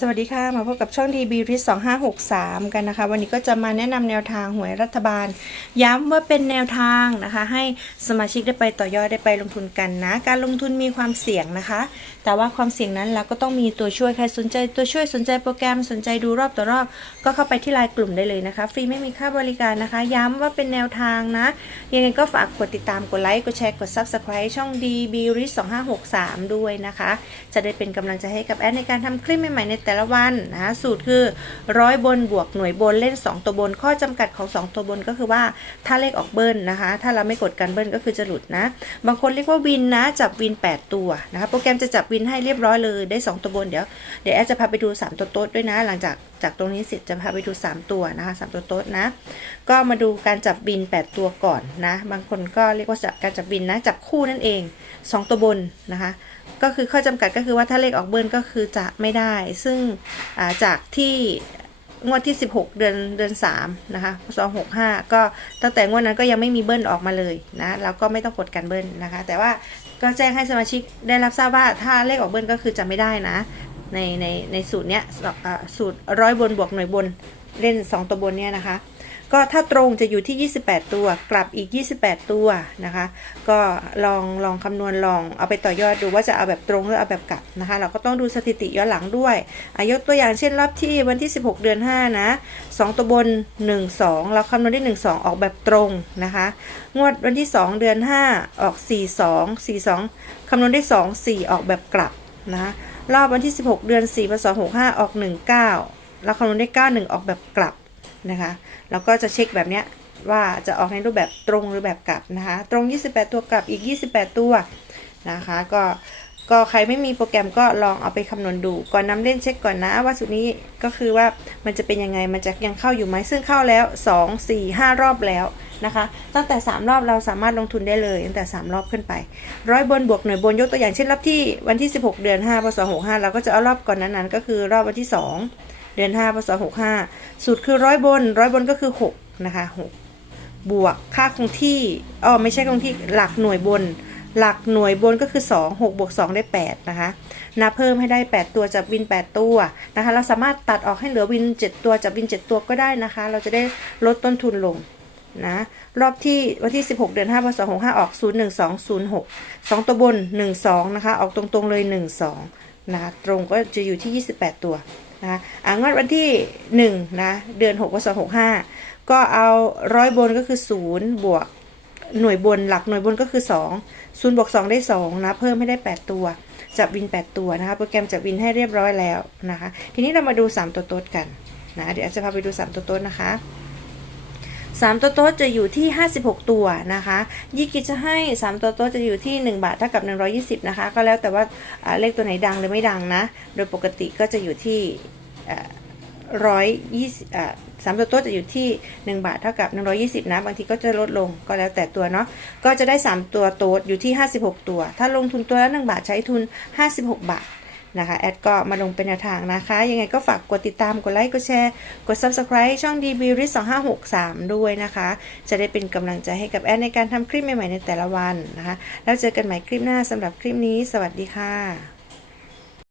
สวัสดีค่ะ มาพบกับช่องทีบีริส2563กันนะคะ วันนี้ก็จะมาแนะนำแนวทางหวยรัฐบาล ย้ำว่าเป็นแนวทางนะคะ ให้สมาชิกได้ไปต่อยอดได้ไปลงทุนกันนะ การลงทุนมีความเสี่ยงนะคะ แต่ว่าความเสี่ยงนั้นเราก็ต้องมีตัวช่วยใครสนใจตัวช่วยสนใจโปรแกรมสนใจดูรอบต่อรอบ ก็เข้าไปที่ไลน์กลุ่มได้เลยนะคะ ฟรีไม่มีค่าบริการนะคะ ย้ำว่าเป็นแนวทางนะ ยังไงก็ฝากกดติดตามกดไลค์กดแชร์กด Subscribe ช่อง DB r i s 2563ด้วยนะคะ จะได้เป็นกำลังใจให้กับแอดในการทำคลิปใหม่ๆในแต่ละวันนะสูตรคือร้อยบนบวกหน่วยบนเล่น2ตัวบน ข้อจำกัดของ 2 ตัวบนก็คือว่าถ้าเลขออกเบิ้ลนะคะ ถ้าเราไม่กดกันเบิ้ลก็คือจะหลุดนะ บางคนเรียกว่าวินนะ จับวิน 8 ตัวนะคะโปรแกรมจะจับวินให้เรียบร้อยเลยได้ 2 ตัวบนเดี๋ยวเดี๋ยวแอดจะพาไปดู 3 ตัวโต๊ดด้วยนะ หลังจากจากตรงนี้เสร็จจะพาไปดู 3 ตัวนะคะ3ตัวโต๊ดนะ ก็มาดูการจับบิน 8 ตัวก่อนนะ บางคนก็เรียกว่าจับการจับบินนะจับคู่นั่นเอง 2 ตัวบนนะคะ ก็คือข้อจำกัดก็คือว่าถ้าเลขออกเบิ้ลก็คือจะไม่ได้ ซึ่งอ่าจากที่งวดที่ 16 เดือนเดือน3นะคะ265 ก็ตั้งแต่งวดนั้นก็ยังไม่มีเบิ้ลออกมาเลยนะเราก็ไม่ต้องกดกันเบิ้ลนะคะ แต่ว่าก็แจ้งให้สมาชิกได้รับทราบว่าถ้าเลขออกเบิ้ลก็คือจะไม่ได้นะ ในในในสูตรเนี้ยสูตรร้อยบนบวกหน่วยบนเล่น 2 ตัวบนเนี่ยนะคะ ก็ถ้าตรงจะอยู่ที่ 28 ตัว กลับอีก 28 ตัวนะคะ ก็ลองลองคำนวณลองเอาไปต่อยอดดูว่าจะเอาแบบตรงหรือเอาแบบกลับนะคะ เราก็ต้องดูสถิติย้อนหลังด้วยอายกตัวอย่างเช่นรอบที่วันที่ 16 เดือน 5 นะ 2 ตัวบน 1 2 เราคำนวณได้ 1 2 ออกแบบตรงนะคะ งวดวันที่ 2 เดือน 5 ออก 4 2 4 2คำนวณได้ 2 4 ออกแบบกลับนะะรอบวันที่ 16 เดือน4พศ65 ออก 1 9เราคำนวณได้ 9 1 ออกแบบกลับ นะคะแล้วก็จะเช็คแบบเนี้ยว่าจะออกในรูปแบบตรงหรือแบบกลับนะคะ ตรง 28 ตัวกลับอีก 28 ตัวนะคะ ก็ก็ใครไม่มีโปรแกรมก็ลองเอาไปคำนวณดู ก่อนนำเล่นเช็คก่อนนะ ว่าสูตรนี้ก็คือว่ามันจะเป็นยังไงมันจะยังเข้าอยู่ไหมซึ่งเข้าแล้ว 2 4 5 รอบแล้วนะคะ ตั้งแต่ 3 รอบเราสามารถลงทุนได้เลยตั้งแต่ 3 รอบขึ้นไป ร้อยบนบวกหน่วยบนยกตัวอย่างเช่นรอบที่วันที่ 16 เดือน5พศ65เราก็จะเอารอบก่อนนั้นๆ ก็คือรอบวันที่ 2 เดือน5พศ65 สูตรคือร้อยบน ร้อยบนก็คือ 6 นะคะ 6 บวกค่าคงที่อ๋อไม่ใช่คงที่หลักหน่วยบน หลักหน่วยบนก็คือ 2 6บวก2ได้ 8 นะคะนับเพิ่มให้ได้ 8 ตัวจับวิน 8 ตัวนะคะ เราสามารถตัดออกให้เหลือวิน 7 ตัวจับวิน 7 ตัวก็ได้นะคะ เราจะได้ลดต้นทุนลงนะรอบที่วันที่ 16 เดือน5พศ65ออก 0 1 2 0 6 2 ตัวบน 1 2 นะคะ ออกตรงๆเลย 1 2 นะคะ ตรงก็จะอยู่ที่ 28 ตัว นะอ่างวดวันที่1นะเดือน6พศ65 ก็เอาร้อยบนก็คือ 0 บวกหน่วยบนหลักหน่วยบนก็คือ 2 0บวก2ได้2นะเพิ่มให้ได้ 8 ตัว จับวิน 8 ตัวนะคะโปรแกรมจับวินให้เรียบร้อยแล้วนะคะ ทีนี้เรามาดู 3 ตัวโต๊ดกันนะเดี๋ยวอาจจะพาไปดู 3 ตัวโต๊ดนะคะ 3 ตัวโต๊ดจะอยู่ที่ 56 ตัวนะคะยิกิจะให้ 3 ตัวโต๊ดจะอยู่ที่ 1 บาทเท่ากับ 120 นะคะ ก็แล้วแต่ว่าเลขตัวไหนดังหรือไม่ดังนะ โดยปกติก็จะอยู่ที่ร้อยยี่สิบสามตัวโต๊ดจะอยู่ที่ 1 บาทเท่ากับ 120 นะ บางทีก็จะลดลงก็แล้วแต่ตัวเนาะก็จะได้ 3 ตัวโต๊ดอยู่ที่ 56 ตัว ถ้าลงทุนตัวละ1บาทใช้ทุน 56 บาท นะคะแอดก็มาลงเป็นแนวทางนะคะ ยังไงก็ฝากกดติดตามกดไลค์กดแชร์ กด Subscribe ช่อง DB r i s 2563 ด้วยนะคะ จะได้เป็นกำลังใจให้กับแอดในการทำคลิปใหม่ๆในแต่ละวันนะคะ แล้วเจอกันใหม่คลิปหน้าสำหรับคลิปนี้ สวัสดีค่ะ